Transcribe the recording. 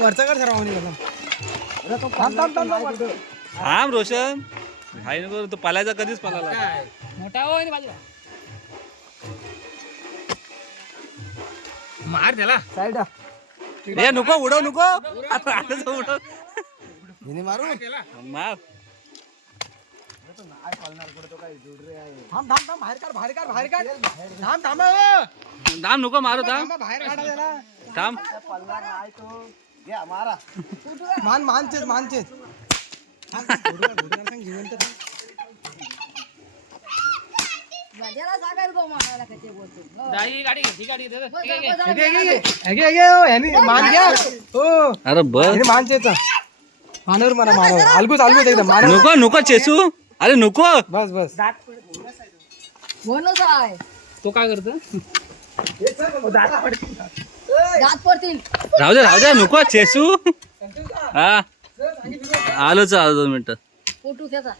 वरचा कर सर्व थांब रोशन हाय नको तो पालायचा कधीच पालाला मोठा हो बाजूला मार त्याला साईड ए नको उडव नको आता उडव मारू मार थांब थांब थांब बाहेर काढ बाहेर काढ बाहेर काढ थांब थांब थांब नको मारू थांब बाहेर काढा त्याला थांब मान मानचेच मानचेच गाडी गाडी घे गाडी दे मान घ्या हो अरे बस मानचेच मानवर मला मानवर अलगूच अलगूच एकदम मानवर नको नको चेसू अरे नको बस बस तो काय करतो राहू दे नको चेसू हा आलोच 2 मिनिटं फोटो त्याचा